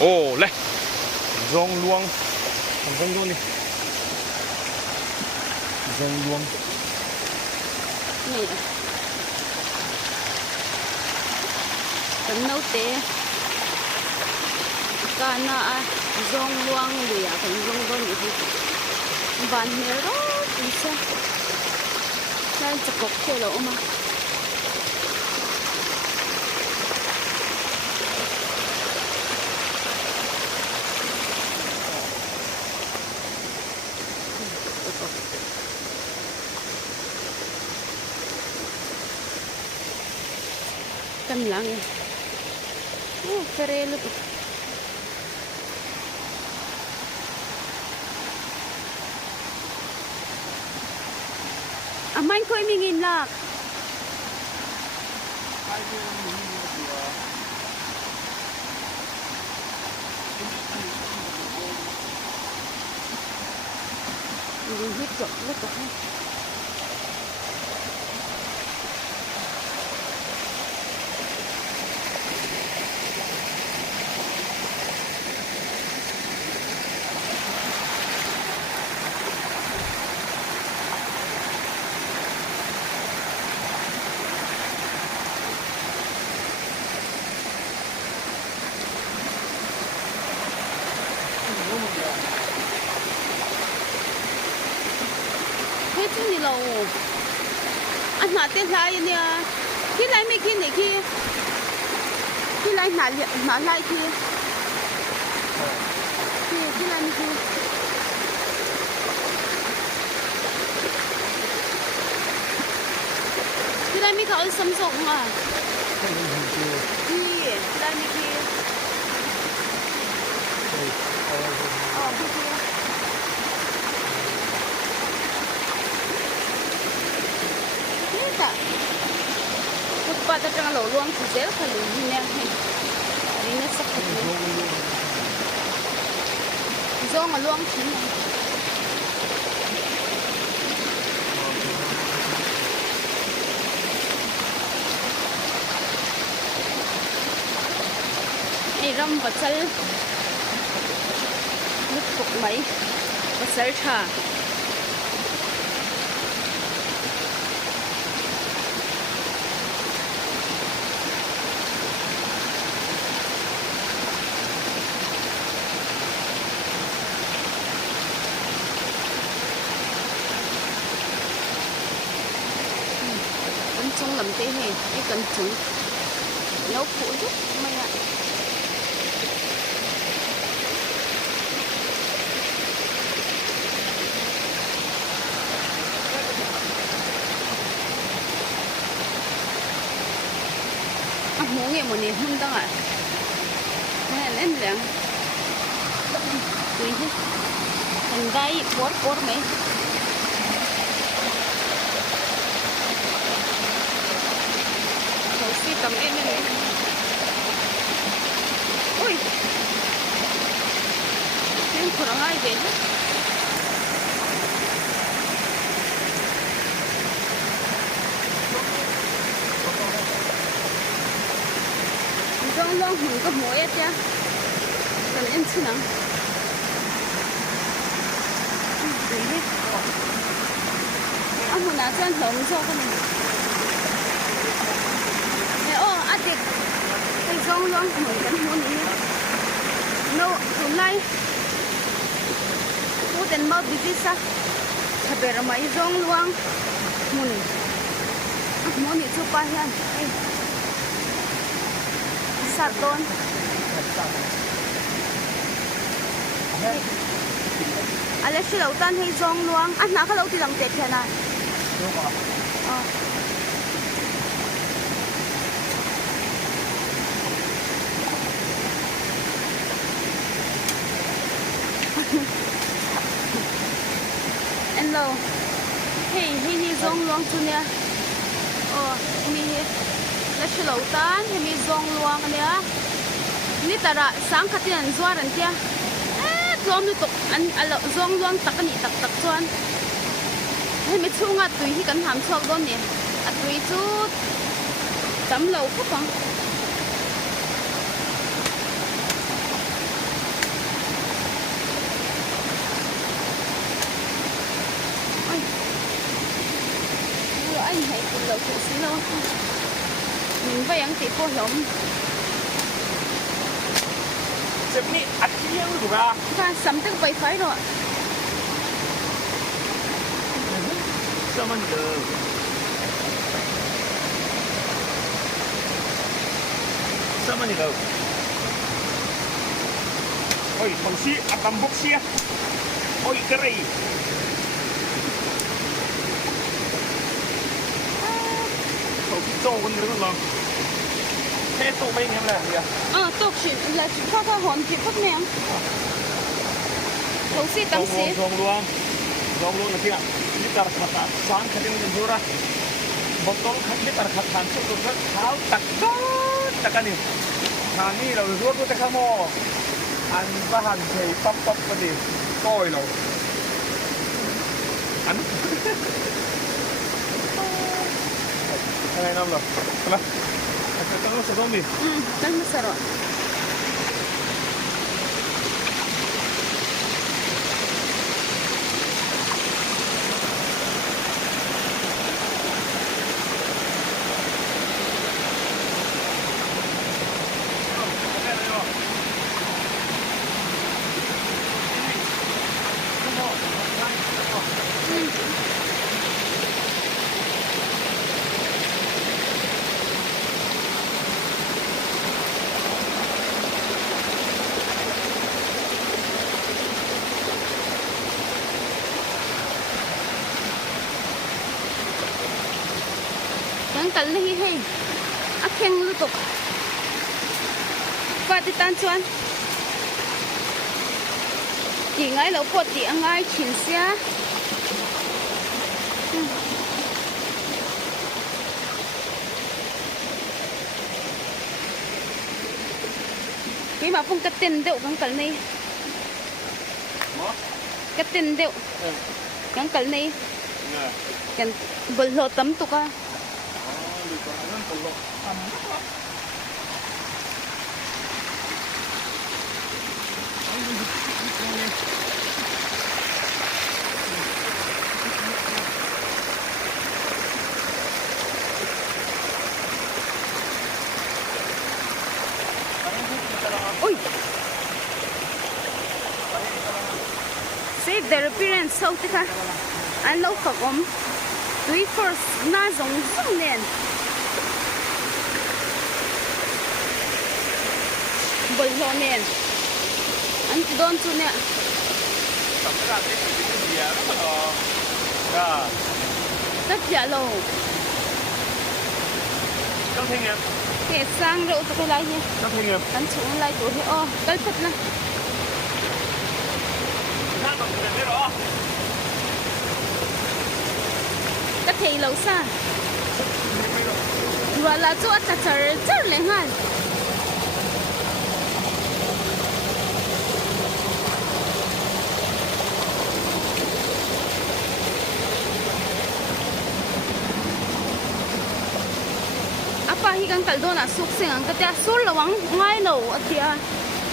ô lấy Zawngluang Zawngluang đi Zawngluang này tận nấu té kana Zawngluang đi à tận Zawngluang đi van hero isa nan sa cocktail o ma kan lang eh. Oh, hrelo to. Amain ko imingin lak. Hindi hit ko, luto ko. Hết chứ gì lâu anh nói tên lại nè khi lại mấy khi này khi lại nói lại khi lại mấy khi lại mấy cái Samsung à khi lại mấy khi Pada tengah loluang kuzel kalau ini ini sakit. Zawngluang sini. Ram pasal lupuk mai pasal tha. Trong làm thế này cái cần trứng nấu phụ giúp mày ạ. Muốn nghe một niềm hương đâu ạ. Này lên lẹng. Tùy chứ. Thành gai bót mấy. Cầm em này. Ui. Em kurang ai vậy? Zawngluang mình có muối hết chứ. Cần em吃能. Ông muốn拿砖头做个呢。Adik, cái Zawngluang mình cần muốn đi. No, hôm nay, cô đến mau đi sa. Thật là mấy Zawngluang muốn đi chụp ảnh nha. Sát tôn. Anh sẽ lâu tan hay Zawngluang. Anh nào có lâu thì làm đẹp thế này. Hello. Hey, Zawngluang tu nè. Mi là sẽ lâu tan, mi Zawngluang nè. Ni tara sáng khát tiền zua rần tia. Zoom nu tok an Zawngluang tak ani tak chuan. Hei mi chunga tui hi kan ham chuak don nè. A tui chu tam lo khopang. đầu phụ xí đâu mình vay ăn tí cô giống Sếp ní ắt hiếng được à? ta sắm tức vay phải rồi Sao mà được? Sao mà được? Ôi, bằng xí, bằng bốc xí. Ôi, cái này. Cậu thích cho con nữa không? Thế tụi mình em là gì à? tục chuyện là chuyện khoa hồn thì phút nè đầu xí tắm xí Zawngluang na kaya. Hindi taras mata. Saan ka din ng jura? Botol ka hindi taras mata. So, tukat. How? Takot! Takani. Nani, lau. Ruwa ko taka mo. Ang bahan kay pop-pop pa din. Toy, lau. Ano? Ano nam lau? Wala. Nagtatanong sa zombie. Tan masarap yang kal na hi akheng lu tok pati tan chuan ti ngai lo pot ti angai chin sia cái mà phong cắt tiền đậu cắn cẩn này cắt tiền đậu cắn cẩn này cắn bẩn lột tấm tục à ui save their appearance sau tức à anh lâu phật om three first na giống giống nền bơi lo nền anh đón chú nè tất giả lâu Các thanh em. kẹt sang rượu tụi cái lại nhé Các thanh em. anh xuống lại tụi thì cái phật nè cái thì lâu xa rồi là chỗ ta chờ rất là ngon apa hi kan kaldo na suk sing ang katia sul lawang ngai no atia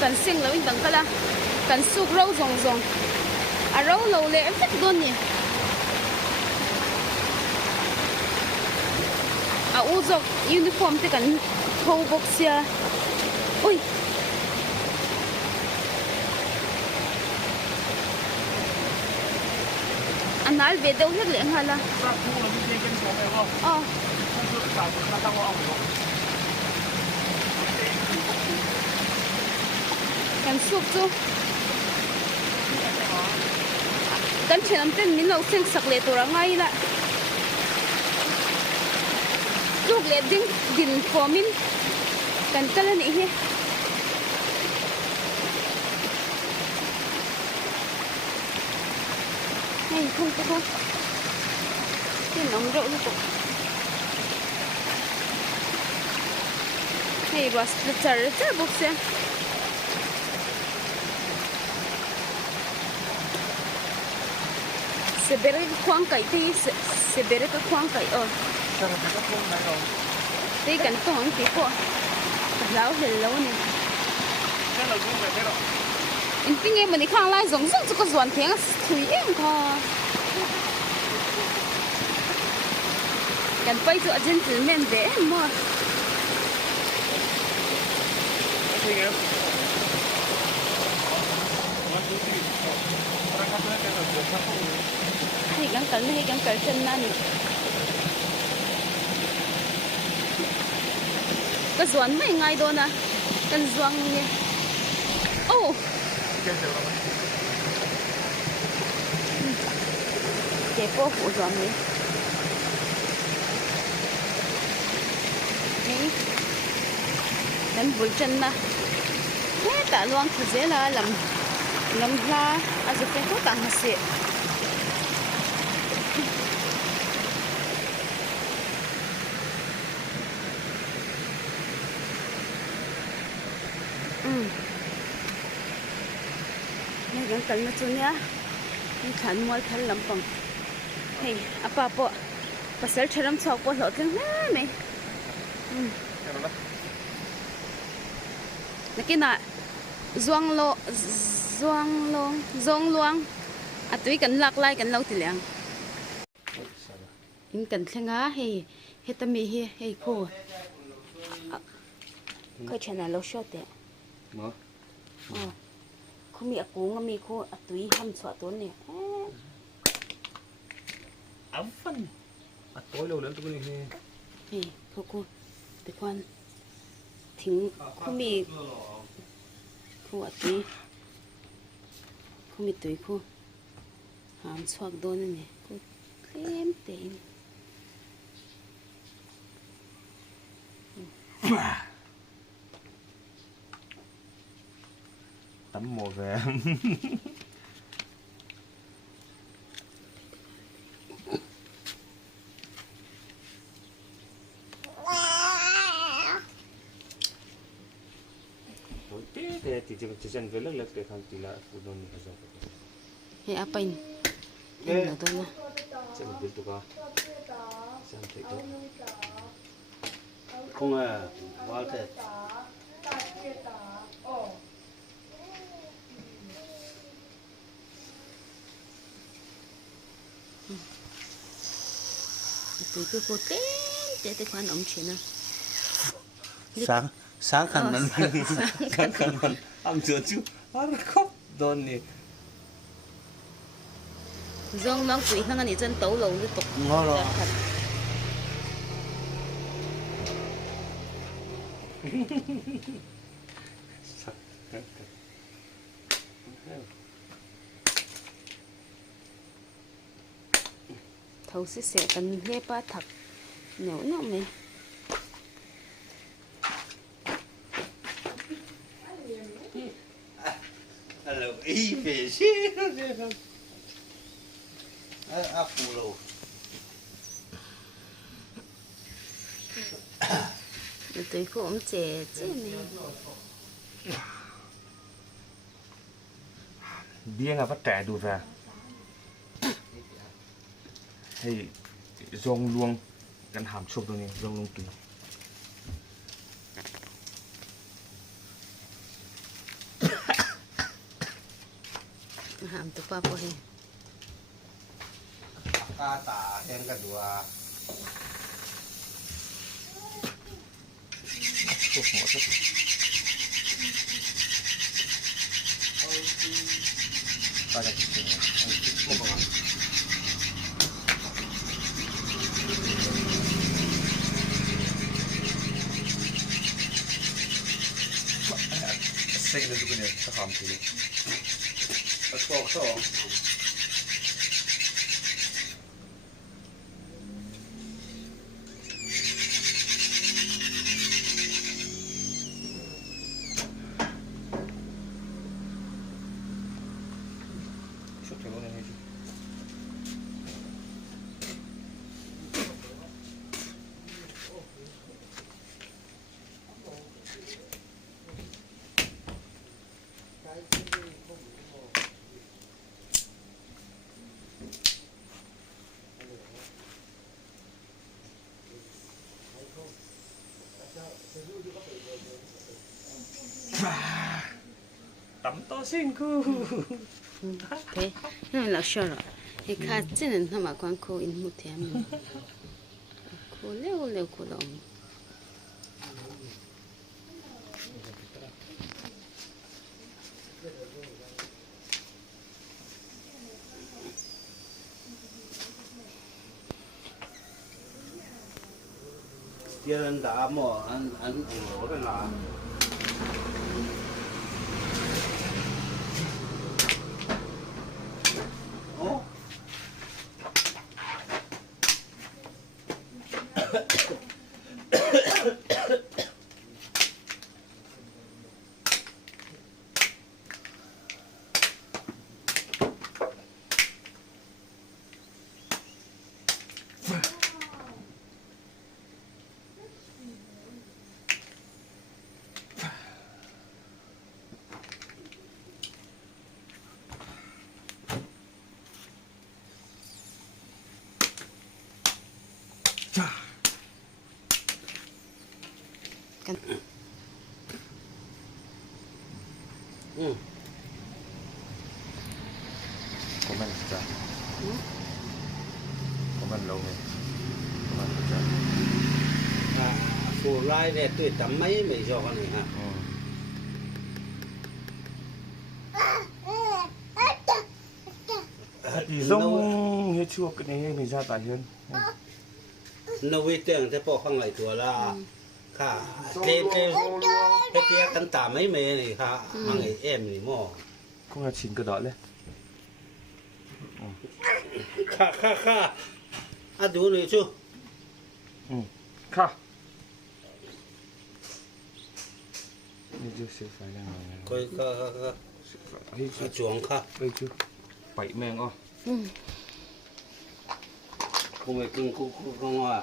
kan sing lawin dang kala kan suk ro zong zong a ro lo le em fet don ni a uzok uniform te kan thâu box ya ui anal ve deu hek leng hala kan suk chu kan chenam ten min lo seng sak le tura ngai la luk le ding din formin kan kala ni he này không có thôi cái nóng rượu liên tục này bà chờ rất bốc xe sẽ bế cái khoang cậy thì sẽ bế cái khoang cậy tí cảnh có hẳn tí của lão thì lâu này anh tin nghe mình đi khang lại giống giống cho có doan tiếng thủy em kho กันไปตัวเจนถึงแม่นเด้มั่ว Oke ya. Satu tiga. Orang katanya kata satu. ให้กังกันให้กังกันเช่นนั้นก็สวนไม่ง่ายโดนนะกันสวงเนี่ยโอ้เจ็บปวดหัวสวนนี้นี่นั่นบุญจันนะแค่แต่ลวงคือเจละลำลาอาจจะเป็นผู้ต่างหากเสียนี่ยังกันนะจุนเนี่ยนี่ขันมวยขันลำปองเฮ้ยอาป้าปะภาษาเชลัมชอบปะหลอดกันแม่ไหมนักกินอ่ะจวงลวงอ่ะตุ้ยกันหลากหลายกันเล่าทีเลี้ยงอินกันเช่างะเฮ้เฮตมีเฮ้คู่ก็ชนะเราชอบเด็อ๋อเขามีอากูงมีคู่อาตุยทำสวดตัวเนี่ยเอาฟันอ่ะตัวเราเล่นตัวนี้เฮ้คู่แต่ควันถึงเขามีคู่อาตุยเขามีตุยคู่หามสวดตัวนี่คู่เข้มเต็มtắm mùa về thế thì chỉ chân với lớp cái thằng chỉ là phụ nữ này rồi hey apa ini ini ada na chân với tụi con chân thấy tốt không à bao thế tụi cái cô té khoan ống chuyện à sáng khăn mình kan kan am chưa chứ khóc đòn nè Zawngluang tụi nó ngay chân tấu lầu liên tục ngon rồi thầu sẽ cần nghe ba thật nhổ nó mày hello y về xí à phụ rồi tụi cô ống chè chứ này bia là vắt trẻ đủ ra hay Zawngluangกันหามชกตรงนี้Zawngluangตุยหามตัวป้าพอเห็น kata yang kedua ชกหัวสักตาจะกินยังไงก็บอกเซ็งเลยทุกคนเนี่ยถ้าทำทีนี้kosongชกเทวดาให้ทีtắm to xinh cu thế nên là sợ rồi thì khá chứ nên thằng mà quan cô in một thèm cô 올레 고동.别人打么，俺我的拿。哦。자. 응. 그만 진짜. 그만 lâu rồi. 그만 진짜. À, phù lai để tôi tắm mấy mày cho con này hả? 이 Zawng 해 추억 그네 mình ra tại hơn. Nó vi tiền thế bỏ không lại tuổi là khá cái tia cắn tả mấy mày này khá mà người em này mò không là chín cái đó lên. khá à đủ rồi chứ Kha. Ini je sih saya nak. coi khá chuồng khá Đây chưa? 7 meng oh. không phải cưng không à